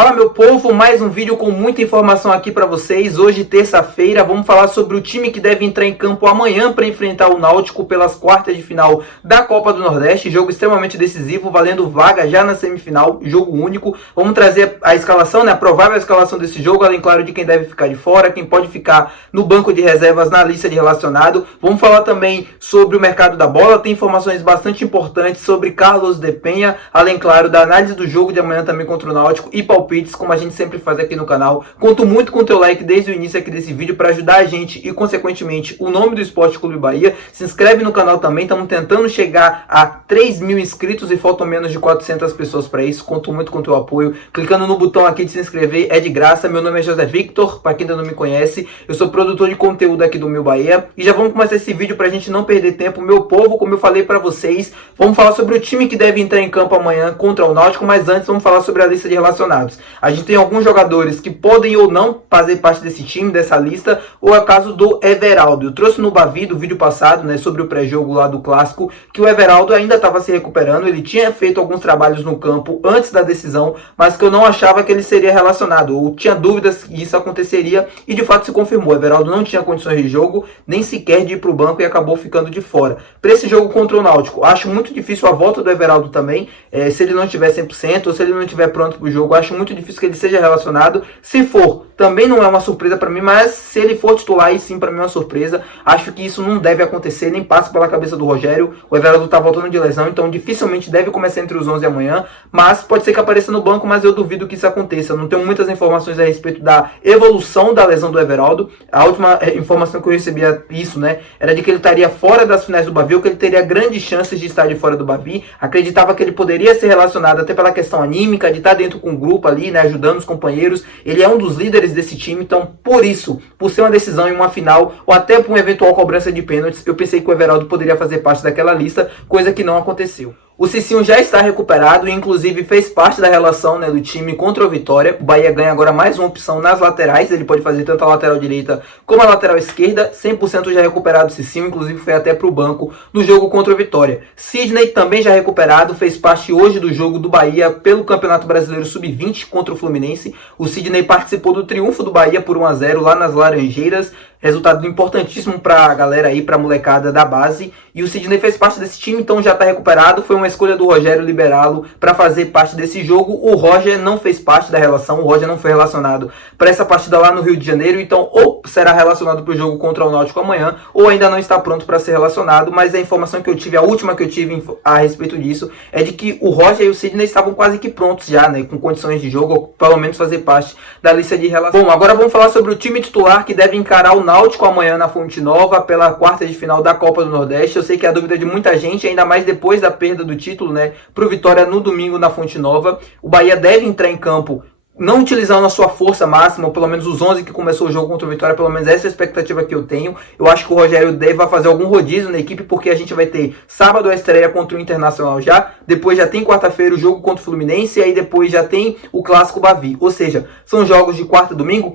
Fala, meu povo, mais um vídeo com muita informação aqui para vocês. Hoje, terça-feira, vamos falar sobre o time que deve entrar em campo amanhã para enfrentar o Náutico pelas quartas de final da Copa do Nordeste. Jogo extremamente decisivo, valendo vaga já na semifinal, jogo único. Vamos trazer a escalação, né, a provável escalação desse jogo, além, claro, de quem deve ficar de fora, quem pode ficar no banco de reservas na lista de relacionado. Vamos falar também sobre o mercado da bola, tem informações bastante importantes sobre Carlos de Penha, além, claro, da análise do jogo de amanhã também contra o Náutico e palpites, como a gente sempre faz aqui no canal. Conto muito com o teu like desde o início aqui desse vídeo para ajudar a gente e, consequentemente, o nome do Esporte Clube Bahia. Se inscreve no canal também, estamos tentando chegar a 3.000 inscritos e faltam menos de 400 pessoas para isso. Conto muito com o teu apoio. Clicando no botão aqui de se inscrever é de graça. Meu nome é José Victor, para quem ainda não me conhece. Eu sou produtor de conteúdo aqui do Meu Bahia. E já vamos começar esse vídeo para a gente não perder tempo. Meu povo, como eu falei para vocês, vamos falar sobre o time que deve entrar em campo amanhã contra o Náutico, mas antes vamos falar sobre a lista de relacionados. A gente tem alguns jogadores que podem ou não fazer parte desse time, dessa lista, ou é o caso do Everaldo. Eu trouxe no Bavi do vídeo passado, né, sobre o pré-jogo lá do Clássico, que o Everaldo ainda estava se recuperando, ele tinha feito alguns trabalhos no campo antes da decisão, mas que eu não achava que ele seria relacionado, ou tinha dúvidas que isso aconteceria, e de fato se confirmou. O Everaldo não tinha condições de jogo, nem sequer de ir para o banco, e acabou ficando de fora. Para esse jogo contra o Náutico, acho muito difícil a volta do Everaldo também, se ele não estiver 100%, ou se ele não estiver pronto para o jogo, acho muito difícil que ele seja relacionado. Se for, também não é uma surpresa para mim, mas se ele for titular, aí sim para mim é uma surpresa. Acho que isso não deve acontecer, nem passa pela cabeça do Rogério. O Everaldo tá voltando de lesão, então dificilmente deve começar entre os 11 amanhã, mas pode ser que apareça no banco, mas eu duvido que isso aconteça. Não tenho muitas informações a respeito da evolução da lesão do Everaldo. A última informação que eu recebia isso, né, era de que ele estaria fora das finais do Bavi, ou que ele teria grandes chances de estar de fora do Bavi. Acreditava que ele poderia ser relacionado até pela questão anímica, de estar dentro com o grupo ali, né, ajudando os companheiros. Ele é um dos líderes desse time, então por isso, por ser uma decisão em uma final, ou até por uma eventual cobrança de pênaltis, eu pensei que o Everaldo poderia fazer parte daquela lista, coisa que não aconteceu. O Cicinho já está recuperado e inclusive fez parte da relação, né, do time contra o Vitória. O Bahia ganha agora mais uma opção nas laterais, ele pode fazer tanto a lateral direita como a lateral esquerda. 100% já recuperado o Cicinho, inclusive foi até para o banco no jogo contra o Vitória. Sidney também já recuperado, fez parte hoje do jogo do Bahia pelo Campeonato Brasileiro Sub-20 contra o Fluminense. O Sidney participou do triunfo do Bahia por 1-0 lá nas Laranjeiras. Resultado importantíssimo para a galera aí, para a molecada da base. E o Sidney fez parte desse time, então já está recuperado. Foi uma escolha do Rogério liberá-lo para fazer parte desse jogo. O Roger não fez parte da relação, o Roger não foi relacionado para essa partida lá no Rio de Janeiro. Então, ou será relacionado para o jogo contra o Náutico amanhã, ou ainda não está pronto para ser relacionado. Mas a informação que eu tive, a última que eu tive a respeito disso, é de que o Roger e o Sidney estavam quase que prontos já, né, com condições de jogo, ou pelo menos fazer parte da lista de relação. Bom, agora vamos falar sobre o time titular que deve encarar o Náutico amanhã na Fonte Nova pela quarta de final da Copa do Nordeste. Eu sei que é a dúvida de muita gente, ainda mais depois da perda do título, né, pro Vitória no domingo na Fonte Nova. O Bahia deve entrar em campo não utilizando a sua força máxima, ou pelo menos os 11 que começou o jogo contra o Vitória, pelo menos essa é a expectativa que eu tenho. Eu acho que o Rogério deve fazer algum rodízio na equipe, porque a gente vai ter sábado a estreia contra o Internacional já, depois já tem quarta-feira o jogo contra o Fluminense, e aí depois já tem o Clássico Bavi. Ou seja, são jogos de quarta domingo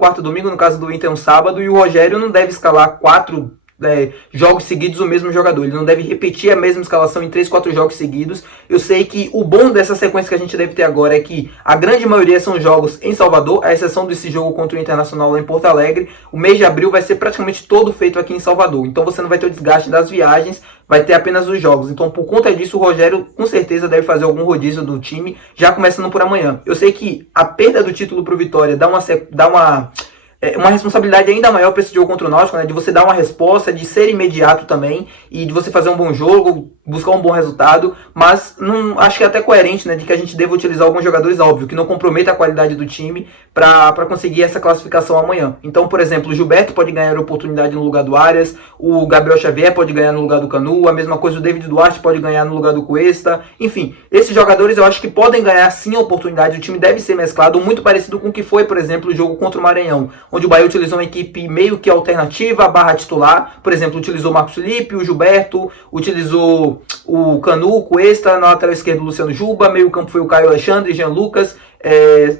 no caso do Inter um sábado, e o Rogério não deve escalar jogos seguidos o mesmo jogador, ele não deve repetir a mesma escalação em 3, 4 jogos seguidos. Eu sei que o bom dessa sequência que a gente deve ter agora é que a grande maioria são jogos em Salvador, à exceção desse jogo contra o Internacional lá em Porto Alegre. O mês de abril vai ser praticamente todo feito aqui em Salvador, então você não vai ter o desgaste das viagens, vai ter apenas os jogos. Então, por conta disso, o Rogério com certeza deve fazer algum rodízio do time, já começando por amanhã. Eu sei que a perda do título pro Vitória dá uma responsabilidade ainda maior para esse jogo contra o Náutico, né, de você dar uma resposta, de ser imediato também, e de você fazer um bom jogo, buscar um bom resultado, mas não acho que é até coerente, né, de que a gente deva utilizar alguns jogadores, óbvio, que não comprometa a qualidade do time para conseguir essa classificação amanhã. Então, por exemplo, o Gilberto pode ganhar oportunidade no lugar do Arias, o Gabriel Xavier pode ganhar no lugar do Canu, a mesma coisa o David Duarte pode ganhar no lugar do Cuesta. Enfim, esses jogadores eu acho que podem ganhar sim a oportunidade, o time deve ser mesclado, muito parecido com o que foi, por exemplo, o jogo contra o Maranhão, onde o Bahia utilizou uma equipe meio que alternativa barra titular. Por exemplo, utilizou o Marcos Felipe, o Gilberto, utilizou o Canu, o Cuesta, na lateral esquerda o Luciano Juba, meio campo foi o Caio Alexandre, Jean Lucas,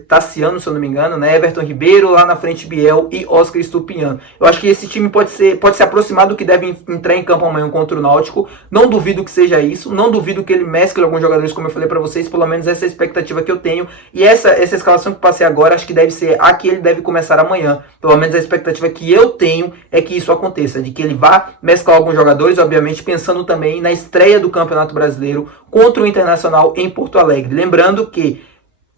Tassiano, se eu não me engano, né? Everton Ribeiro, lá na frente Biel e Oscar Estupinian. Eu acho que esse time pode se aproximar do que deve entrar em campo amanhã contra o Náutico. Não duvido que seja isso, não duvido que ele mescle alguns jogadores, como eu falei para vocês, pelo menos essa é a expectativa que eu tenho. E essa escalação que passei agora, acho que deve ser a que ele deve começar amanhã. Pelo menos a expectativa que eu tenho é que isso aconteça, de que ele vá mesclar alguns jogadores, obviamente pensando também na estreia do Campeonato Brasileiro contra o Internacional em Porto Alegre. Lembrando que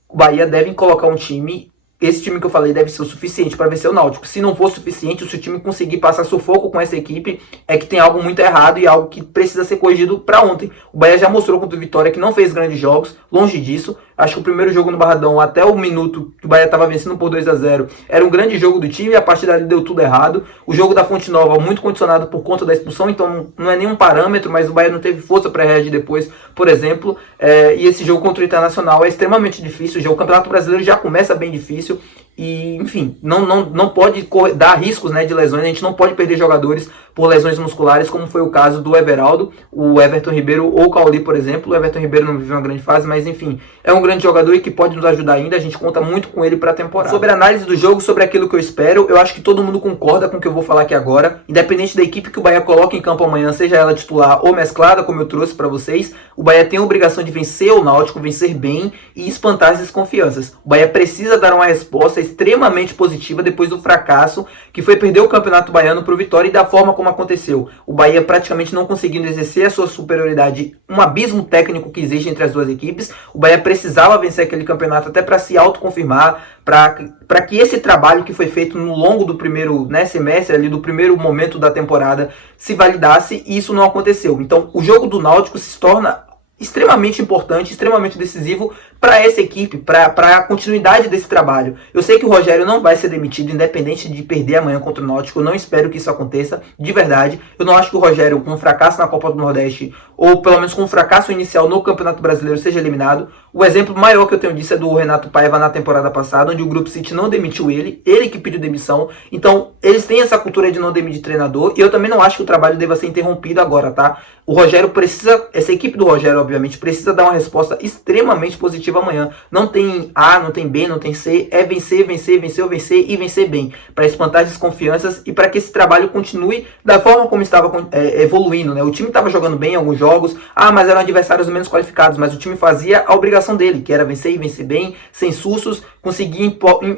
o Bahia deve colocar um time, esse time que eu falei deve ser o suficiente para vencer o Náutico. Se não for suficiente, se o time conseguir passar sufoco com essa equipe, é que tem algo muito errado e algo que precisa ser corrigido para ontem. O Bahia já mostrou contra o Vitória que não fez grandes jogos, longe disso. Acho que o primeiro jogo no Barradão, até o minuto que o Bahia estava vencendo por 2-0, era um grande jogo do time, e a partir dali deu tudo errado. O jogo da Fonte Nova, muito condicionado por conta da expulsão, então não é nenhum parâmetro, mas o Bahia não teve força para reagir depois, por exemplo. E esse jogo contra o Internacional é extremamente difícil. O Campeonato Brasileiro já começa bem difícil. E, enfim, não pode dar riscos, né, de lesões. A gente não pode perder jogadores por lesões musculares, como foi o caso do Everaldo, o Everton Ribeiro ou o Cauli, por exemplo. O Everton Ribeiro não viveu uma grande fase, mas enfim, é um grande jogador e que pode nos ajudar ainda. A gente conta muito com ele para a temporada. Sobre a análise do jogo, sobre aquilo que eu espero, eu acho que todo mundo concorda com o que eu vou falar aqui agora. Independente da equipe que o Bahia coloque em campo amanhã, seja ela titular ou mesclada, como eu trouxe para vocês, o Bahia tem a obrigação de vencer o Náutico, vencer bem e espantar as desconfianças. O Bahia precisa dar uma resposta extremamente positiva depois do fracasso que foi perder o Campeonato Baiano para o Vitória e da forma como aconteceu. O Bahia praticamente não conseguindo exercer a sua superioridade, um abismo técnico que existe entre as duas equipes. O Bahia precisava vencer aquele campeonato até para se autoconfirmar, para que esse trabalho que foi feito no longo do primeiro, né, semestre, ali, do primeiro momento da temporada, se validasse, e isso não aconteceu. Então o jogo do Náutico se torna extremamente importante, extremamente decisivo para essa equipe, para a continuidade desse trabalho. Eu sei que o Rogério não vai ser demitido, independente de perder amanhã contra o Náutico. Eu não espero que isso aconteça, de verdade. Eu não acho que o Rogério, com um fracasso na Copa do Nordeste, ou pelo menos com um fracasso inicial no Campeonato Brasileiro, seja eliminado. O exemplo maior que eu tenho disso é do Renato Paiva na temporada passada, onde o Grupo City não demitiu ele que pediu demissão. Então, eles têm essa cultura de não demitir treinador, e eu também não acho que o trabalho deva ser interrompido agora, tá? O Rogério precisa, essa equipe do Rogério, obviamente, precisa dar uma resposta extremamente positiva amanhã. Não tem A, não tem B, não tem C, é vencer, vencer, vencer ou vencer e vencer bem, para espantar as desconfianças e para que esse trabalho continue da forma como estava evoluindo, né? O time estava jogando bem em alguns jogos, mas eram adversários menos qualificados, mas o time fazia a obrigação dele, que era vencer e vencer bem, sem sustos, conseguia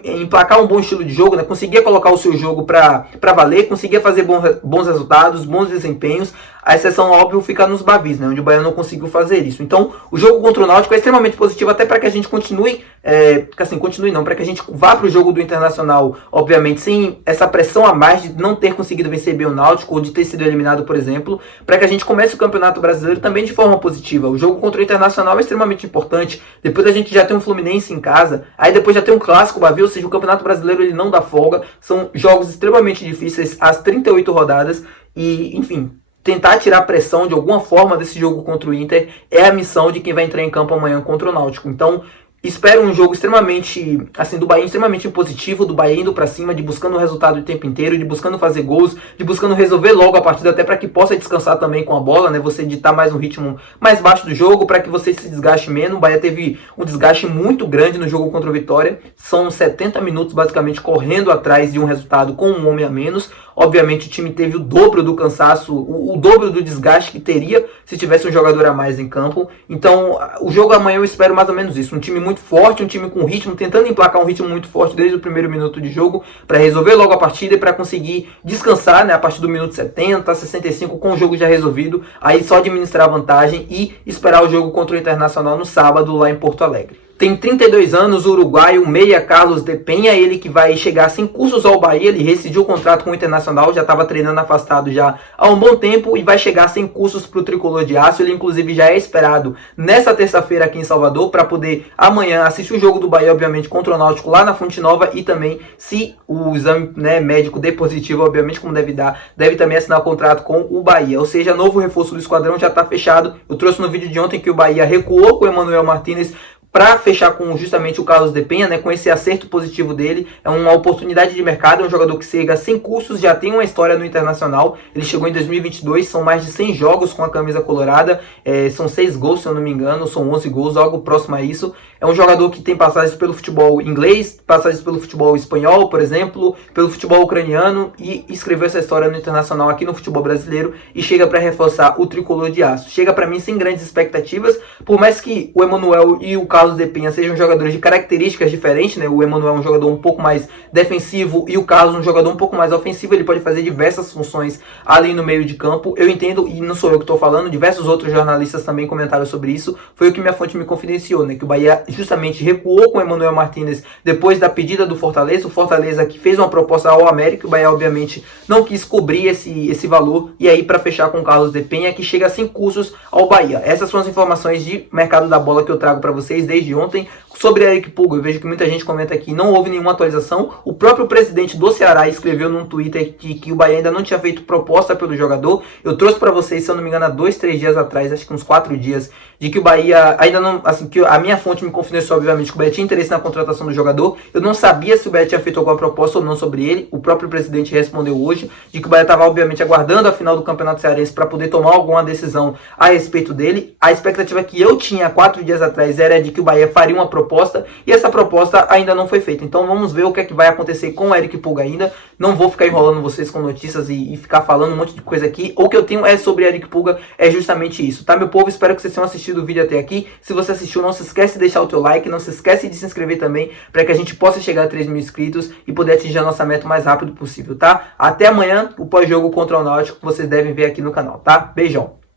emplacar um bom estilo de jogo, né? Conseguia colocar o seu jogo para valer, conseguia fazer bons resultados, bons desempenhos. A exceção, óbvio, fica nos Bavis, né, onde o Bahia não conseguiu fazer isso. Então, o jogo contra o Náutico é extremamente positivo, até para que a gente continue, para que a gente vá para o jogo do Internacional, obviamente, sem essa pressão a mais de não ter conseguido vencer bem o Náutico, ou de ter sido eliminado, por exemplo, para que a gente comece o Campeonato Brasileiro também de forma positiva. O jogo contra o Internacional é extremamente importante. Depois a gente já tem um Fluminense em casa, aí depois já tem um Clássico Bavi, ou seja, o Campeonato Brasileiro ele não dá folga. São jogos extremamente difíceis, às 38 rodadas, e, enfim, tentar tirar pressão de alguma forma desse jogo contra o Inter é a missão de quem vai entrar em campo amanhã contra o Náutico. Então, espero um jogo extremamente, do Bahia extremamente positivo, do Bahia indo pra cima, de buscando o resultado o tempo inteiro, de buscando fazer gols, de buscando resolver logo a partida, até para que possa descansar também com a bola, né? Você editar mais um ritmo mais baixo do jogo, para que você se desgaste menos. O Bahia teve um desgaste muito grande no jogo contra o Vitória, são 70 minutos basicamente correndo atrás de um resultado com um homem a menos. Obviamente o time teve o dobro do cansaço, o dobro do desgaste que teria se tivesse um jogador a mais em campo. Então o jogo amanhã eu espero mais ou menos isso, um time muito forte, um time com ritmo, tentando emplacar um ritmo muito forte desde o primeiro minuto de jogo, para resolver logo a partida e para conseguir descansar, né, a partir do minuto 70, 65, com o jogo já resolvido, aí só administrar a vantagem e esperar o jogo contra o Internacional no sábado lá em Porto Alegre. Tem 32 anos, o uruguaio, meia Carlos de Penha, ele que vai chegar sem custos ao Bahia, ele rescindiu o contrato com o Internacional, já estava treinando afastado já há um bom tempo e vai chegar sem custos para o Tricolor de Aço. Ele inclusive já é esperado nessa terça-feira aqui em Salvador para poder amanhã assistir o jogo do Bahia, obviamente, contra o Náutico lá na Fonte Nova, e também, se o exame, né, médico der positivo, obviamente, como deve dar, deve também assinar o contrato com o Bahia. Ou seja, novo reforço do esquadrão já está fechado. Eu trouxe no vídeo de ontem que o Bahia recuou com o Emmanuel Martinez para fechar com justamente o Carlos de Penha, né, com esse acerto positivo dele. É uma oportunidade de mercado, é um jogador que chega sem custos, já tem uma história no Internacional. Ele chegou em 2022, são mais de 100 jogos com a camisa colorada, são 6 gols, se eu não me engano, são 11 gols, algo próximo a isso. É um jogador que tem passagens pelo futebol inglês, passagens pelo futebol espanhol, por exemplo, pelo futebol ucraniano, e escreveu essa história no internacional aqui no futebol brasileiro e chega para reforçar o tricolor de aço. Chega para mim sem grandes expectativas, por mais que o Emanuel e o Carlos Depinha sejam jogadores de características diferentes, né? O Emanuel é um jogador um pouco mais defensivo e o Carlos um jogador um pouco mais ofensivo, ele pode fazer diversas funções ali no meio de campo. Eu entendo, e não sou eu que estou falando, diversos outros jornalistas também comentaram sobre isso, foi o que minha fonte me confidenciou, né? Que o Bahia justamente recuou com o Emanuel Martínez depois da pedida do Fortaleza, o Fortaleza que fez uma proposta ao América, o Bahia obviamente não quis cobrir esse valor, e aí para fechar com o Carlos Depinha, que chega sem custos ao Bahia. Essas são as informações de mercado da bola que eu trago para vocês desde ontem. Sobre Eric Puga, eu vejo que muita gente comenta aqui, não houve nenhuma atualização. O próprio presidente do Ceará escreveu num Twitter que o Bahia ainda não tinha feito proposta pelo jogador. Eu trouxe para vocês, se eu não me engano, há 2, 3 dias atrás, acho que uns 4 dias, de que o Bahia ainda não, assim, que a minha fonte me confidenciou, obviamente, que o Bahia tinha interesse na contratação do jogador. Eu não sabia se o Bahia tinha feito alguma proposta ou não sobre ele. O próprio presidente respondeu hoje, de que o Bahia estava, obviamente, aguardando a final do Campeonato Cearense para poder tomar alguma decisão a respeito dele. A expectativa que eu tinha 4 dias atrás era de que o Bahia faria uma proposta, e essa proposta ainda não foi feita. Então vamos ver o que é que vai acontecer com o Eric Puga ainda. Não vou ficar enrolando vocês com notícias e ficar falando um monte de coisa aqui. O que eu tenho é sobre Eric Puga, é justamente isso, tá, meu povo? Espero que vocês tenham assistido o vídeo até aqui. Se você assistiu, não se esquece de deixar o teu like, não se esquece de se inscrever também, para que a gente possa chegar a 3 mil inscritos e poder atingir a nossa meta o mais rápido possível, tá? Até amanhã, o pós-jogo contra o Náutico, que vocês devem ver aqui no canal, tá? Beijão!